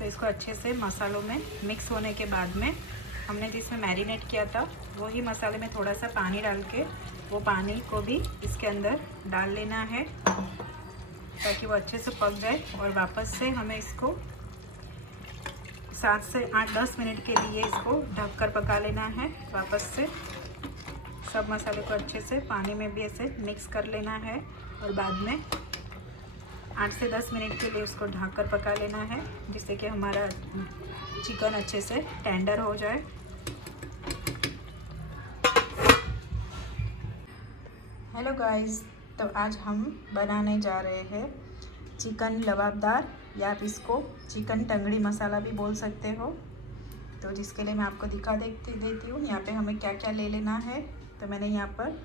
तो इसको अच्छे से मसालों में मिक्स होने के बाद में हमने जिसमें मैरिनेट किया था वही मसाले में थोड़ा सा पानी डाल के वो पानी को भी इसके अंदर डाल लेना है ताकि वो अच्छे से पक जाए। और वापस से हमें इसको 7 से 8-10 मिनट के लिए इसको ढककर पका लेना है। वापस से सब मसाले को अच्छे से पानी में भी ऐसे मिक्स कर लेना है और बाद में 8 से 10 मिनट के लिए उसको ढककर पका लेना है जिससे कि हमारा चिकन अच्छे से टेंडर हो जाए। हेलो गाइस, तो आज हम बनाने जा रहे हैं चिकन लबाबदार या आप इसको चिकन टंगड़ी मसाला भी बोल सकते हो। तो जिसके लिए मैं आपको दिखा देती हूँ यहाँ पे हमें क्या क्या ले लेना है। तो मैंने यहाँ पर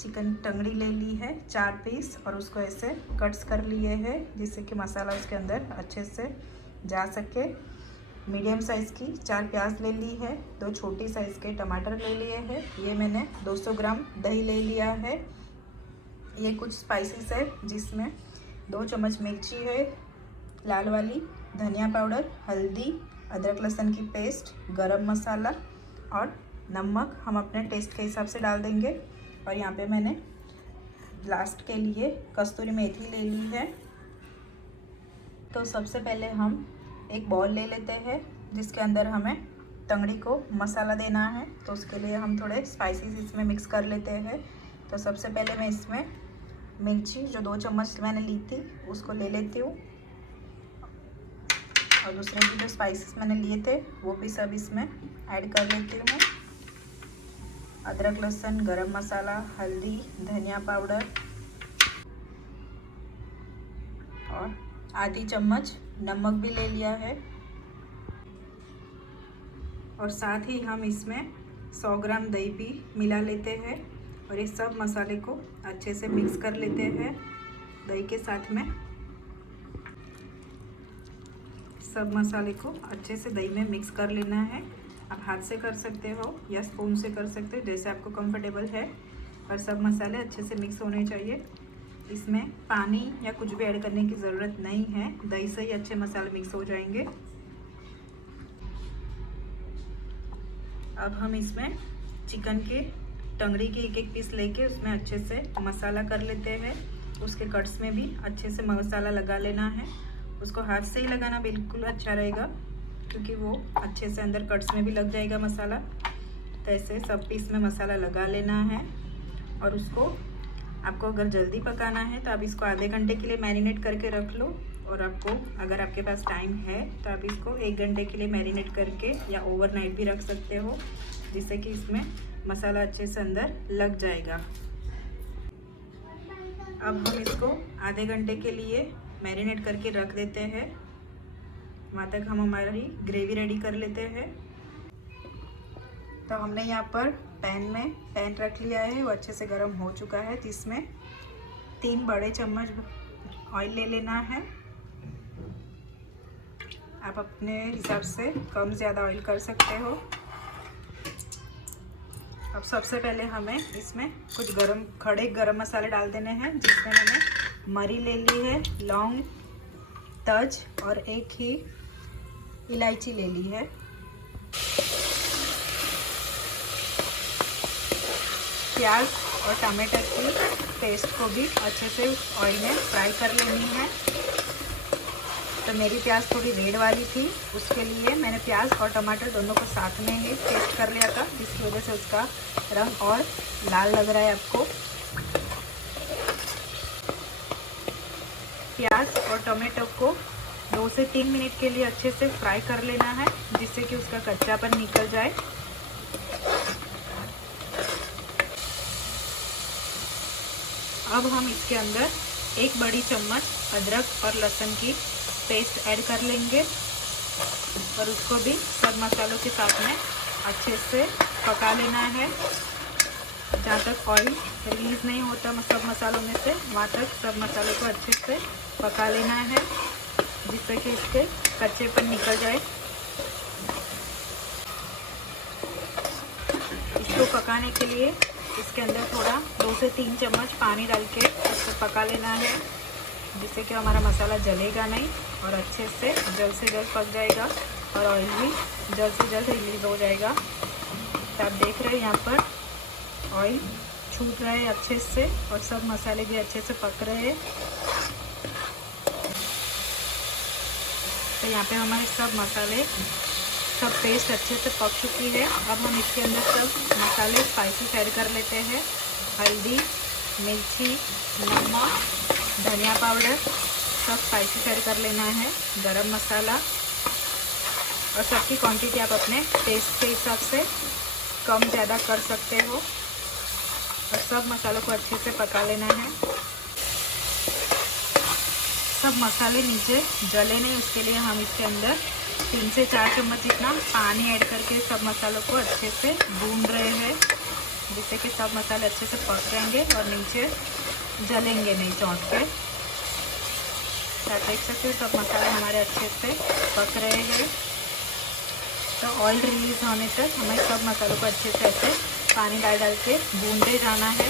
चिकन टंगड़ी ले ली है 4 पीस और उसको ऐसे कट्स कर लिए हैं जिससे कि मसाला उसके अंदर अच्छे से जा सके। मीडियम साइज़ की 4 प्याज ले ली है, 2 छोटी साइज़ के टमाटर ले लिए हैं। ये मैंने 200 ग्राम दही ले लिया है। ये कुछ स्पाइसेस है जिसमें 2 चम्मच मिर्ची है लाल वाली, धनिया पाउडर, हल्दी, अदरक लहसुन की पेस्ट, गरम मसाला और नमक हम अपने टेस्ट के हिसाब से डाल देंगे। और यहाँ पे मैंने लास्ट के लिए कस्तूरी मेथी ले ली है। तो सबसे पहले हम एक बॉल ले लेते हैं जिसके अंदर हमें टंगड़ी को मसाला देना है। तो उसके लिए हम थोड़े स्पाइसेस इसमें मिक्स कर लेते हैं। तो सबसे पहले मैं इसमें मिर्ची जो 2 चम्मच मैंने ली थी उसको ले लेती हूँ और दूसरे भी जो स्पाइसेस मैंने लिए थे वो भी सब इसमें ऐड कर लेती हूँ। अदरक लहसुन, गरम मसाला, हल्दी, धनिया पाउडर और आधी चम्मच नमक भी ले लिया है। और साथ ही हम इसमें 100 ग्राम दही भी मिला लेते हैं और ये सब मसाले को अच्छे से मिक्स कर लेते हैं दही के साथ में। सब मसाले को अच्छे से दही में मिक्स कर लेना है। आप हाथ से कर सकते हो या स्पून से कर सकते हो जैसे आपको कंफर्टेबल है। और सब मसाले अच्छे से मिक्स होने चाहिए। इसमें पानी या कुछ भी ऐड करने की ज़रूरत नहीं है, दही से ही अच्छे मसाले मिक्स हो जाएंगे। अब हम इसमें चिकन के टंगड़ी के एक पीस लेके उसमें अच्छे से मसाला कर लेते हैं। उसके कट्स में भी अच्छे से मसाला लगा लेना है। उसको हाथ से ही लगाना बिल्कुल अच्छा रहेगा क्योंकि वो अच्छे से अंदर कट्स में भी लग जाएगा मसाला। तो ऐसे सब पीस में मसाला लगा लेना है। और उसको आपको अगर जल्दी पकाना है तो आप इसको आधे घंटे के लिए मैरिनेट करके रख लो। और आपको अगर आपके पास टाइम है तो आप इसको 1 घंटे के लिए मैरिनेट करके या ओवरनाइट भी रख सकते हो जिससे कि इसमें मसाला अच्छे से अंदर लग जाएगा। अब हम इसको आधे घंटे के लिए मैरिनेट करके रख देते हैं। वहाँ तक हम हमारी ग्रेवी रेडी कर लेते हैं। तो हमने यहाँ पर पैन रख लिया है, वो अच्छे से गर्म हो चुका है। तो इसमें 3 बड़े चम्मच ऑयल ले लेना है। आप अपने हिसाब से कम ज़्यादा ऑयल कर सकते हो। अब सबसे पहले हमें इसमें कुछ खड़े गरम मसाले डाल देने हैं जिसमें मैंने मरी ले ली है, लौंग, तज और एक ही इलायची ले ली है। प्याज और टमाटर की पेस्ट को भी अच्छे से ऑयल में फ्राई कर लेनी है। तो मेरी प्याज थोड़ी रेड वाली थी, उसके लिए मैंने प्याज और टमाटर दोनों को साथ में ही पेस्ट कर लिया था जिसकी वजह से उसका रंग और लाल लग रहा है आपको। प्याज और टमाटो को 2 से 3 मिनट के लिए अच्छे से फ्राई कर लेना है जिससे कि उसका कच्चापन निकल जाए। अब हम इसके अंदर 1 बड़ी चम्मच अदरक और लहसुन की पेस्ट ऐड कर लेंगे और उसको भी सब मसालों के साथ में अच्छे से पका लेना है। जहाँ तक ऑयल रिलीज़ नहीं होता सब मसालों में से वहाँ तक सब मसालों को अच्छे से पका लेना है जिससे कि इसके कच्चेपन निकल जाए। इसको पकाने के लिए इसके अंदर थोड़ा 2 से 3 चम्मच पानी डाल के इसको पका लेना है जिससे कि हमारा मसाला जलेगा नहीं और अच्छे से जल्द पक जाएगा और ऑयल भी जल्द से जल्द रिलीज़ हो जाएगा। तो आप देख रहे हैं यहाँ पर ऑयल छूट रहा है अच्छे से और सब मसाले भी अच्छे से पक रहे हैं। तो यहाँ पे हमारे सब मसाले सब पेस्ट अच्छे से पक चुकी है। अब हम इसके अंदर सब मसाले स्पाइसेस ऐड कर लेते हैं। हल्दी, मिर्ची, नमक, धनिया पाउडर सब स्पाइसेस ऐड कर लेना है। गरम मसाला और सबकी क्वांटिटी आप अपने टेस्ट के हिसाब से कम ज़्यादा कर सकते हो और सब मसालों को अच्छे से पका लेना है। सब मसाले नीचे जले नहीं, उसके लिए हम इसके अंदर 3 से 4 चम्मच जितना पानी ऐड करके सब मसालों को अच्छे से भून रहे हैं, जिससे कि सब मसाले अच्छे से पक जाएंगे और नीचे जलेंगे नहीं चौंट के। आप देख सकते हो सब मसाले हमारे अच्छे से पक रहे हैं। तो ऑयल रिलीज़ होने तक हमें सब मसालों को अच्छे से ऐसे पानी डाल के भूनते जाना है।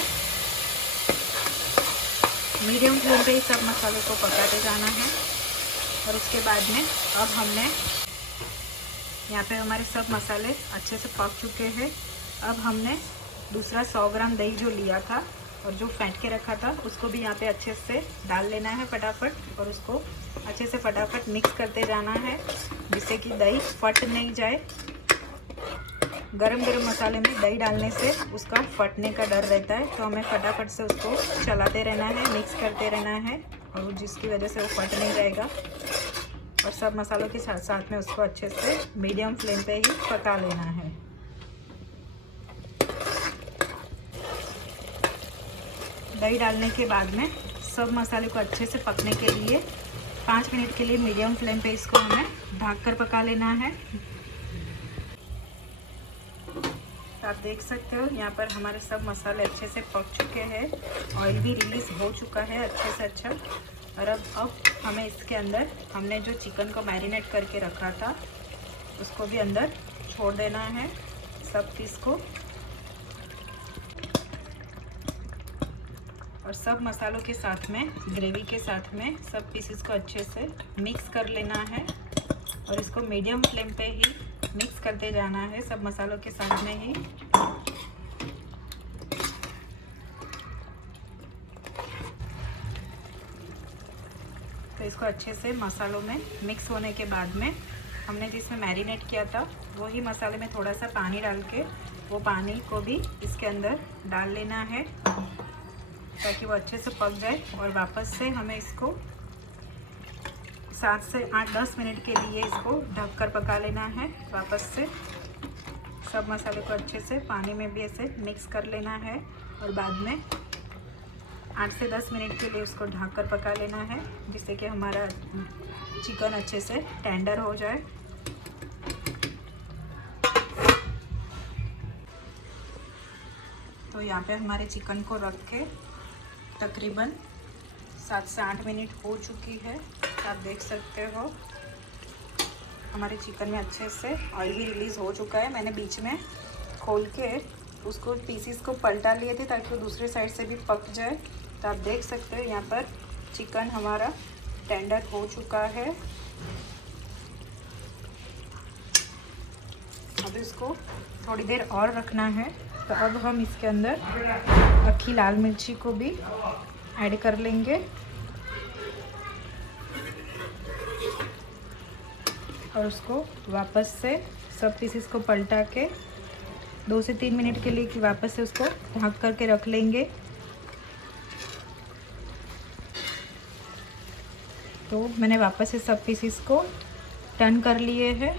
मीडियम फ्लेम पे ही सब मसालों को पकाते जाना है। और उसके बाद में अब हमने यहाँ पे हमारे सब मसाले अच्छे से पक चुके हैं। अब हमने दूसरा 100 ग्राम दही जो लिया था और जो फेंट के रखा था उसको भी यहाँ पे अच्छे से डाल लेना है फटाफट और उसको अच्छे से फटाफट मिक्स करते जाना है, जिससे कि दही फट नहीं जाए। गरम मसाले में दही डालने से उसका फटने का डर रहता है, तो हमें फटाफट से उसको चलाते रहना है, मिक्स करते रहना है और जिसकी वजह से वो फट नहीं जाएगा। और सब मसालों के साथ साथ में उसको अच्छे से मीडियम फ्लेम पे ही पका लेना है। दही डालने के बाद में सब मसाले को अच्छे से पकने के लिए 5 मिनट के लिए मीडियम फ्लेम पे इसको हमें ढक कर पका लेना है। आप देख सकते हो यहाँ पर हमारे सब मसाले अच्छे से पक चुके हैं, ऑयल भी रिलीज़ हो चुका है अच्छे से अच्छा। और अब हमें इसके अंदर हमने जो चिकन को मैरिनेट करके रखा था उसको भी अंदर छोड़ देना है, सब पीस को। और सब मसालों के साथ में, ग्रेवी के साथ में सब पीसेस को अच्छे से मिक्स कर लेना है और इसको मीडियम फ्लेम पे ही मिक्स करते जाना है सब मसालों के साथ में ही। तो इसको अच्छे से मसालों में मिक्स होने के बाद में हमने जिसमें मैरिनेट किया था वही मसाले में थोड़ा सा पानी डाल के वो पानी को भी इसके अंदर डाल लेना है, ताकि वो अच्छे से पक जाए। और वापस से हमें इसको 7 से 8-10 मिनट के लिए इसको ढक कर पका लेना है। वापस से सब मसाले को अच्छे से पानी में भी ऐसे मिक्स कर लेना है और बाद में 8 से 10 मिनट के लिए उसको ढक कर पका लेना है, जिससे कि हमारा चिकन अच्छे से टेंडर हो जाए। तो यहाँ पे हमारे चिकन को रख के तकरीबन 7 से 8 मिनट हो चुकी है। आप देख सकते हो हमारे चिकन में अच्छे से ऑयल भी रिलीज़ हो चुका है। मैंने बीच में खोल के उसको पीसीस को पलटा लिए थे ताकि वो दूसरे साइड से भी पक जाए। तो आप देख सकते हो यहाँ पर चिकन हमारा टेंडर हो चुका है। अब इसको थोड़ी देर और रखना है। तो अब हम इसके अंदर अक्खी लाल मिर्ची को भी ऐड कर लेंगे और उसको वापस से सब पीसेस को पलटा के 2 से 3 मिनट के लिए कि वापस से उसको ढक करके रख लेंगे। तो मैंने वापस से सब पीसेस को टर्न कर लिए हैं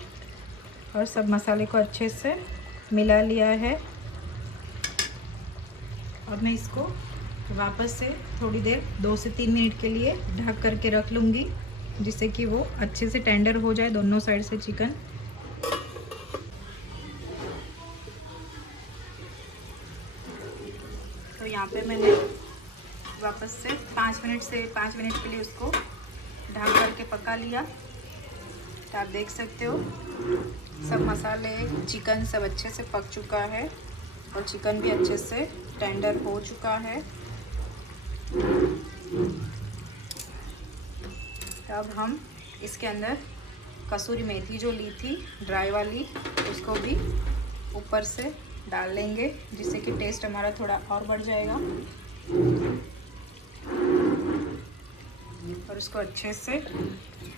और सब मसाले को अच्छे से मिला लिया है। अब मैं इसको वापस से थोड़ी देर 2 से 3 मिनट के लिए ढक करके रख लूँगी, जिससे कि वो अच्छे से टेंडर हो जाए दोनों साइड से चिकन। तो यहाँ पे मैंने वापस से 5 मिनट के लिए उसको ढक करके पका लिया। तो आप देख सकते हो सब मसाले, चिकन सब अच्छे से पक चुका है और चिकन भी अच्छे से टेंडर हो चुका है। तो अब हम इसके अंदर कसूरी मेथी जो ली थी ड्राई वाली, उसको भी ऊपर से डाल लेंगे, जिससे कि टेस्ट हमारा थोड़ा और बढ़ जाएगा। और उसको अच्छे से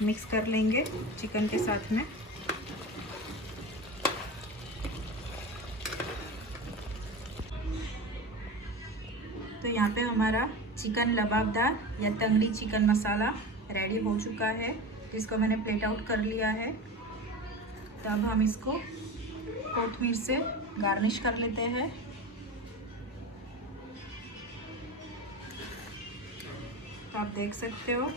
मिक्स कर लेंगे चिकन के साथ में। तो यहाँ पे हमारा चिकन लबाबदार या तंगड़ी चिकन मसाला रेडी हो चुका है, जिसको मैंने प्लेट आउट कर लिया है। तो अब हम इसको कोथमीर से गार्निश कर लेते हैं। तो आप देख सकते हो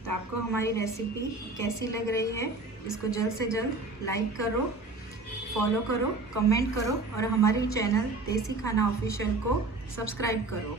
तो आपको हमारी रेसिपी कैसी लग रही है, इसको जल्द से जल्द लाइक करो, फॉलो करो, कमेंट करो और हमारे चैनल देसी खाना ऑफिशियल को सब्सक्राइब करो।